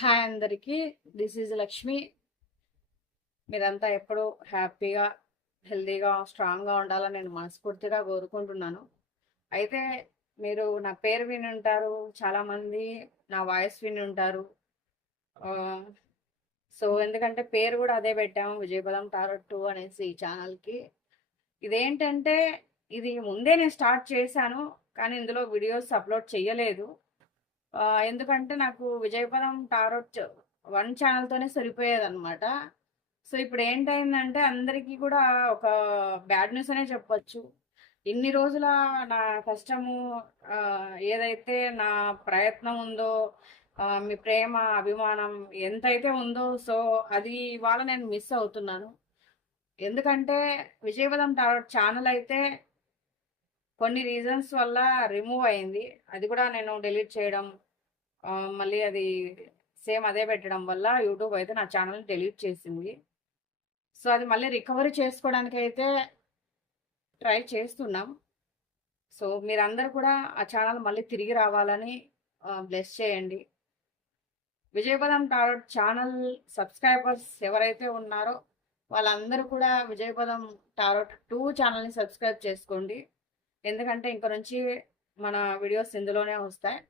Hi అందరికీ. This is Lakshmi. మీరంతా ఎప్పుడూ హ్యాపీగా హెల్తీగా స్ట్రాంగ్గా ఉండాలని నేను మనస్ఫూర్తిగా కోరుకుంటున్నాను. అయితే మీరు నా పేరు విని ఉంటారు చాలామంది నా వాయిస్ విని ఉంటారు సో ఎందుకంటే పేరు కూడా అదే పెట్టాము విజయపదం టారట్ టూ అనేసి ఈ ఛానల్కి. ఇదేంటంటే ఇది ముందే నేను స్టార్ట్ చేశాను కానీ ఇందులో వీడియోస్ అప్లోడ్ చేయలేదు. ఎందుకంటే నాకు విజయపదం టారోట్ వన్ ఛానల్తోనే సరిపోయేదన్నమాట. సో ఇప్పుడు ఏంటైందంటే అందరికీ కూడా ఒక బ్యాడ్ న్యూస్ అనే చెప్పొచ్చు. ఇన్ని రోజుల నా కష్టము ఏదైతే నా ప్రయత్నం ఉందో మీ ప్రేమ అభిమానం ఎంతైతే ఉందో సో అది ఇవాళ నేను మిస్ అవుతున్నాను. ఎందుకంటే విజయపదం టారోట్ ఛానల్ అయితే కొన్ని రీజన్స్ వల్ల రిమూవ్ అయింది. అది కూడా నేను డిలీట్ చేయడం మళ్ళీ అది సేమ్ అదే పెట్టడం వల్ల యూట్యూబ్ అయితే నా ఛానల్ని డిలీట్ చేసింది. సో అది మళ్ళీ రికవరీ చేసుకోవడానికి అయితే ట్రై చేస్తున్నాం. సో మీరందరూ కూడా ఆ ఛానల్ మళ్ళీ తిరిగి రావాలని బ్లెస్ చేయండి. విజయపదం టారోట్ ఛానల్ సబ్స్క్రైబర్స్ ఎవరైతే ఉన్నారో వాళ్ళందరూ కూడా విజయపదం టారోట్ టూ ఛానల్ని సబ్స్క్రైబ్ చేసుకోండి. ఎందుకంటే ఇంక నుంచి మన వీడియోస్ ఇందులోనే వస్తాయి.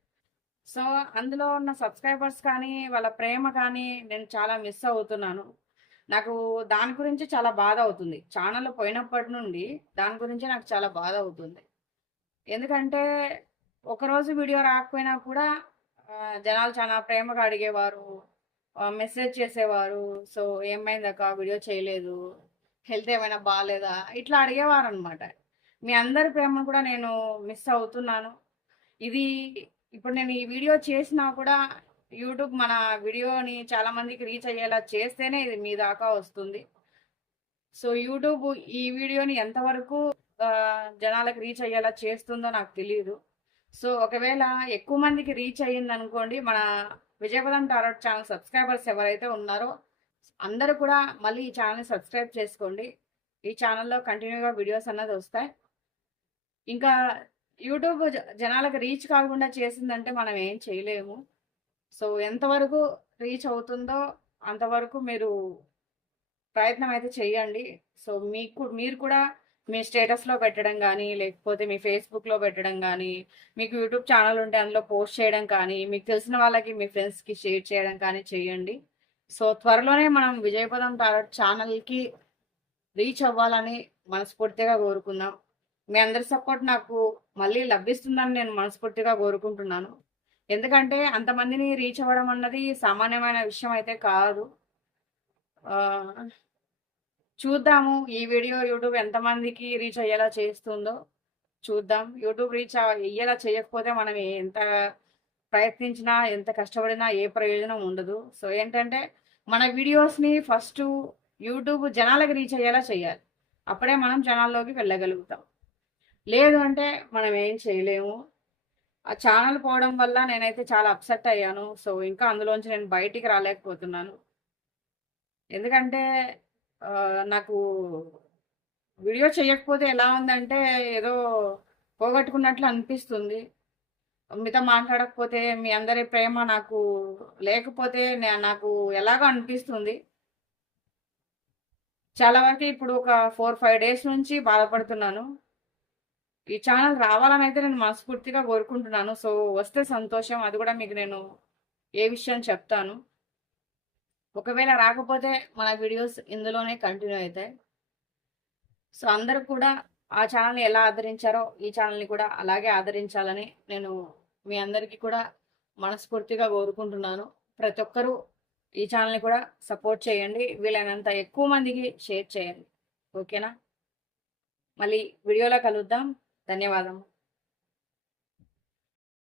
సో అందులో ఉన్న సబ్స్క్రైబర్స్ కానీ వాళ్ళ ప్రేమ కానీ నేను చాలా మిస్ అవుతున్నాను. నాకు దాని గురించి చాలా బాధ అవుతుంది. ఛానల్ పోయినప్పటి నుండి దాని గురించి నాకు చాలా బాధ అవుతుంది. ఎందుకంటే ఒకరోజు వీడియో రాకపోయినా కూడా జనాలు చాలా ప్రేమగా అడిగేవారు మెసేజ్ చేసేవారు. సో ఏమైందక్క? వీడియో చేయలేదు. హెల్త్ ఏమైనా బాగాలేదా ఇట్లా అడిగేవారు అనమాట మీ అందరి ప్రేమను కూడా నేను మిస్ అవుతున్నాను. ఇది ఇప్పుడు నేను ఈ వీడియో చేసినా కూడా యూట్యూబ్ మన వీడియోని చాలా మందికి రీచ్ అయ్యేలా చేస్తేనే ఇది మీ దాకా వస్తుంది. సో యూట్యూబ్ ఈ వీడియోని ఎంతవరకు జనాలకు రీచ్ అయ్యేలా చేస్తుందో నాకు తెలియదు సో ఒకవేళ ఎక్కువ మందికి రీచ్ అయ్యింది అనుకోండి మన విజయపదం టారోట్ ఛానల్ సబ్స్క్రైబర్స్ ఎవరైతే ఉన్నారో అందరూ కూడా మళ్ళీ ఈ ఛానల్ని సబ్స్క్రైబ్ చేసుకోండి. ఈ ఛానల్లో కంటిన్యూగా వీడియోస్ అన్నది వస్తాయి. ఇంకా యూట్యూబ్ జ- జనాలకు రీచ్ కాకుండా చేసిందంటే మనం ఏం చేయలేము. సో ఎంతవరకు రీచ్ అవుతుందో అంతవరకు మీరు ప్రయత్నం అయితే చేయండి సో మీకు మీరు కూడా మీ స్టేటస్లో పెట్టడం కానీ లేకపోతే మీ ఫేస్బుక్లో పెట్టడం కానీ మీకు యూట్యూబ్ ఛానల్ ఉంటే అందులో పోస్ట్ చేయడం కానీ మీకు తెలిసిన వాళ్ళకి మీ ఫ్రెండ్స్కి షేర్ చేయడం కానీ చేయండి సో త్వరలోనే మనం విజయపదం ఛానల్కి రీచ్ అవ్వాలని మనస్ఫూర్తిగా కోరుకుందాం. మీ అందరి సపోర్ట్ నాకు మళ్ళీ లభిస్తుందని నేను మనస్ఫూర్తిగా కోరుకుంటున్నాను. ఎందుకంటే అంతమందిని రీచ్ అవ్వడం అన్నది సామాన్యమైన విషయం అయితే కాదు. చూద్దాము ఈ వీడియో యూట్యూబ్ ఎంతమందికి రీచ్ అయ్యేలా చేస్తుందో చూద్దాం. యూట్యూబ్ రీచ్ అయ్యేలా చేయకపోతే మనం ఎంత ప్రయత్నించినా ఎంత కష్టపడినా ఏ ప్రయోజనం ఉండదు. సో ఏంటంటే మన వీడియోస్ని ఫస్ట్ యూట్యూబ్ జనాలకు రీచ్ అయ్యేలా చేయాలి. అప్పుడే మనం జనాల్లోకి వెళ్ళగలుగుతాం. లేదు అంటే మనం ఏం చేయలేము. ఆ ఛానల్ పోవడం వల్ల నేనైతే చాలా అప్సెట్ అయ్యాను. సో ఇంకా అందులోంచి నేను బయటికి రాలేకపోతున్నాను. ఎందుకంటే నాకు వీడియో చేయకపోతే ఎలా ఉందంటే ఏదో పోగొట్టుకున్నట్లు అనిపిస్తుంది. మీతో మాట్లాడకపోతే మీ అందరి ప్రేమ నాకు లేకపోతే నే- నాకు ఎలాగో అనిపిస్తుంది. చాలా వరకు ఇప్పుడు ఒక ఫోర్ ఫైవ్ డేస్ నుంచి బాధపడుతున్నాను. ఈ ఛానల్ రావాలని అయితే నేను మనస్ఫూర్తిగా కోరుకుంటున్నాను. సో వస్తే సంతోషం. అది కూడా మీకు నేను ఏ విషయం చెప్తాను. ఒకవేళ రాకపోతే మన వీడియోస్ ఇందులోనే కంటిన్యూ అవుతాయి. సో అందరూ కూడా ఆ ఛానల్ని ఎలా ఆదరించారో ఈ ఛానల్ని కూడా అలాగే ఆదరించాలని నేను మీ అందరికీ కూడా మనస్ఫూర్తిగా కోరుకుంటున్నాను. ప్రతి ఒక్కరూ ఈ ఛానల్ని కూడా సపోర్ట్ చేయండి. వీలైనంత ఎక్కువ మందికి షేర్ చేయండి. ఓకేనా? మళ్ళీ వీడియోలో కలుద్దాం. ధన్యవాదము.